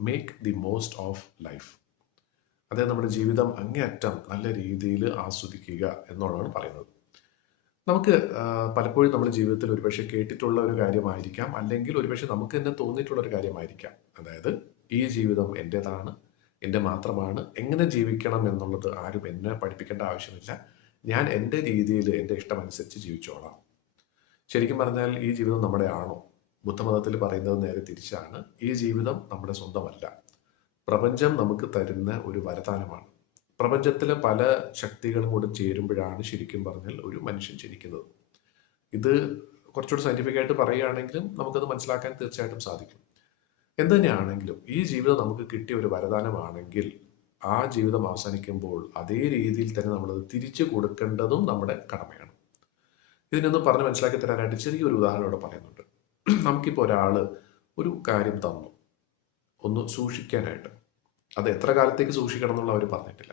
Make the most of life. അതായത് നമ്മുടെ ജീവിതം അങ്ങേയറ്റം നല്ല രീതിയിൽ ആസ്വദിക്കുക എന്നുള്ളതാണ് പറയുന്നത്. നമുക്ക് പലപ്പോഴും നമ്മുടെ ജീവിതത്തിൽ ഒരുപക്ഷെ കേട്ടിട്ടുള്ള ഒരു കാര്യമായിരിക്കാം, അല്ലെങ്കിൽ ഒരുപക്ഷെ നമുക്ക് തന്നെ തോന്നിയിട്ടുള്ള ഒരു കാര്യമായിരിക്കാം. അതായത് ഈ ജീവിതം എൻ്റേതാണ്, എൻ്റെ മാത്രമാണ്, എങ്ങനെ ജീവിക്കണം എന്നുള്ളത് ആരും എന്നെ പഠിപ്പിക്കേണ്ട ആവശ്യമില്ല, ഞാൻ എൻ്റെ രീതിയിൽ എൻ്റെ ഇഷ്ടമനുസരിച്ച് ജീവിച്ചോളാം. ശരിക്കും പറഞ്ഞാൽ ഈ ജീവിതം നമ്മുടെ ആണോ? ബുദ്ധമതത്തിൽ പറയുന്നത് നേരെ തിരിച്ചാണ്. ഈ ജീവിതം നമ്മുടെ സ്വന്തമല്ല, പ്രപഞ്ചം നമുക്ക് തരുന്ന ഒരു വരദാനമാണ്. പ്രപഞ്ചത്തിലെ പല ശക്തികളും കൂടെ ചേരുമ്പോഴാണ് ശരിക്കും പറഞ്ഞാൽ ഒരു മനുഷ്യൻ ജനിക്കുന്നത്. ഇത് കുറച്ചുകൂടി സയന്റിഫിക് ആയിട്ട് പറയുകയാണെങ്കിലും നമുക്കത് മനസ്സിലാക്കാൻ തീർച്ചയായിട്ടും സാധിക്കും. എന്ത് തന്നെയാണെങ്കിലും ഈ ജീവിതം നമുക്ക് കിട്ടിയ ഒരു വരദാനമാണെങ്കിൽ ആ ജീവിതം അവസാനിക്കുമ്പോൾ അതേ രീതിയിൽ തന്നെ നമ്മളത് തിരിച്ചു കൊടുക്കേണ്ടതും നമ്മുടെ കടമയാണ്. ഇതിനൊന്ന് പറഞ്ഞ് മനസ്സിലാക്കി തരാനായിട്ട് ചെറിയൊരു ഉദാഹരണം ഇവിടെ പറയുന്നുണ്ട്. നമുക്കിപ്പോൾ ഒരാൾ ഒരു കാര്യം തന്നു ഒന്ന് സൂക്ഷിക്കാനായിട്ട്. അത് എത്ര കാലത്തേക്ക് സൂക്ഷിക്കണം എന്നുള്ള അവർ പറഞ്ഞിട്ടില്ല.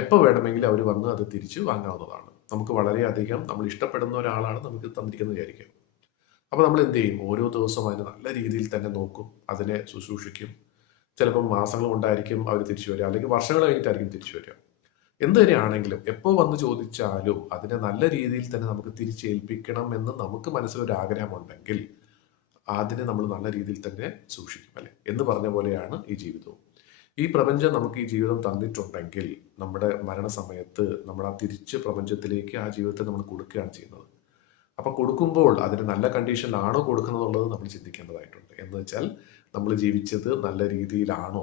എപ്പോൾ വേണമെങ്കിലും അവർ വന്ന് അത് തിരിച്ച് വാങ്ങാവുന്നതാണ്. നമുക്ക് വളരെയധികം നമ്മൾ ഇഷ്ടപ്പെടുന്ന ഒരാളാണ് നമുക്ക് തന്നിരിക്കുന്നത് വിചാരിക്കുക. അപ്പോൾ നമ്മൾ എന്ത് ചെയ്യും? ഓരോ ദിവസവും അതിനെ നല്ല രീതിയിൽ തന്നെ നോക്കും, അതിനെ ശുശ്രൂഷിക്കും. ചിലപ്പം മാസങ്ങൾ കൊണ്ടായിരിക്കും അവർ തിരിച്ചു വരിക, അല്ലെങ്കിൽ വർഷങ്ങൾ കഴിഞ്ഞിട്ടായിരിക്കും തിരിച്ചു വരിക. എന്ത് തന്നെയാണെങ്കിലും എപ്പോൾ വന്ന് ചോദിച്ചാലും അതിനെ നല്ല രീതിയിൽ തന്നെ നമുക്ക് തിരിച്ചേൽപ്പിക്കണം എന്ന് നമുക്ക് മനസ്സിലൊരു ആഗ്രഹമുണ്ടെങ്കിൽ അതിനെ നമ്മൾ നല്ല രീതിയിൽ തന്നെ സൂക്ഷിക്കും, അല്ലേ? എന്ന് പറഞ്ഞ പോലെയാണ് ഈ ജീവിതവും. ഈ പ്രപഞ്ചം നമുക്ക് ഈ ജീവിതം തന്നിട്ടുണ്ടെങ്കിൽ നമ്മുടെ മരണസമയത്ത് നമ്മൾ ആ തിരിച്ച് പ്രപഞ്ചത്തിലേക്ക് ആ ജീവിതത്തെ നമ്മൾ കൊടുക്കുകയാണ് ചെയ്യുന്നത്. അപ്പോൾ കൊടുക്കുമ്പോൾ അതിന് നല്ല കണ്ടീഷനിലാണോ കൊടുക്കുന്നതുള്ളത് നമ്മൾ ചിന്തിക്കേണ്ടതായിട്ടുണ്ട്. എന്ന് വെച്ചാൽ നമ്മൾ ജീവിച്ചത് നല്ല രീതിയിലാണോ,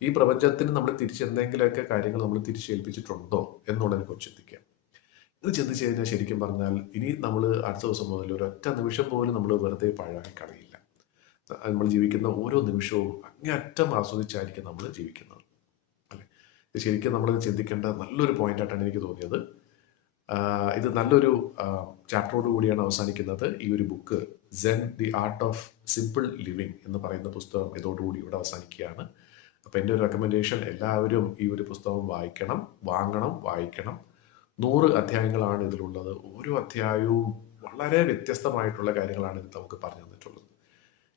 ഈ പ്രപഞ്ചത്തിന് നമ്മൾ തിരിച്ചെന്തെങ്കിലുമൊക്കെ കാര്യങ്ങൾ നമ്മൾ തിരിച്ചേൽപ്പിച്ചിട്ടുണ്ടോ എന്നുള്ളതിനെ കുറിച്ച് ചിന്തിക്കുക. ഇത് ചിന്തിച്ച് കഴിഞ്ഞാൽ ശരിക്കും പറഞ്ഞാൽ ഇനി നമ്മൾ അടുത്ത ദിവസം മുതൽ ഒരൊറ്റ നിമിഷം പോലും നമ്മൾ വെറുതെ പാഴാക്കി കളയില്ല. നമ്മൾ ജീവിക്കുന്ന ഓരോ നിമിഷവും അങ്ങേയറ്റം ആസ്വദിച്ചായിരിക്കും നമ്മൾ ജീവിക്കുന്നത്, അല്ലേ? ഇത് ശരിക്കും നമ്മൾ ചിന്തിക്കേണ്ട നല്ലൊരു പോയിന്റായിട്ടാണ് എനിക്ക് തോന്നിയത്. ഇത് നല്ലൊരു ചാപ്റ്ററോട് കൂടിയാണ് അവസാനിക്കുന്നത്. ഈ ഒരു book Zen the art of simple living എന്ന് പറയുന്ന പുസ്തകം ഇതോടുകൂടി ഇവിടെ അവസാനിക്കുകയാണ്. അപ്പോൾ എൻ്റെ ഒരു റെക്കമെൻഡേഷൻ, എല്ലാവരും ഈ ഒരു പുസ്തകം വായിക്കണം, വാങ്ങണം, വായിക്കണം. 100 അധ്യായങ്ങളാണ് ഇതിലുള്ളത്. ഓരോ അധ്യായവും വളരെ വ്യത്യസ്തമായിട്ടുള്ള കാര്യങ്ങളാണ് ഇത് നമുക്ക് പറഞ്ഞു തന്നിട്ടുള്ളത്.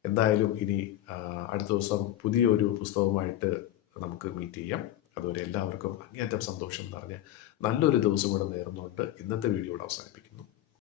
എന്തായാലും ഇനി അടുത്ത ദിവസം പുതിയൊരു പുസ്തകവുമായിട്ട് നമുക്ക് മീറ്റ് ചെയ്യാം. അതുവരെ എല്ലാവർക്കും അങ്ങേയറ്റം സന്തോഷം നിറഞ്ഞ നല്ലൊരു ദിവസം കൂടെ നേർന്നുകൊണ്ട് ഇന്നത്തെ വീഡിയോ ഇവിടെ അവസാനിപ്പിക്കുന്നു.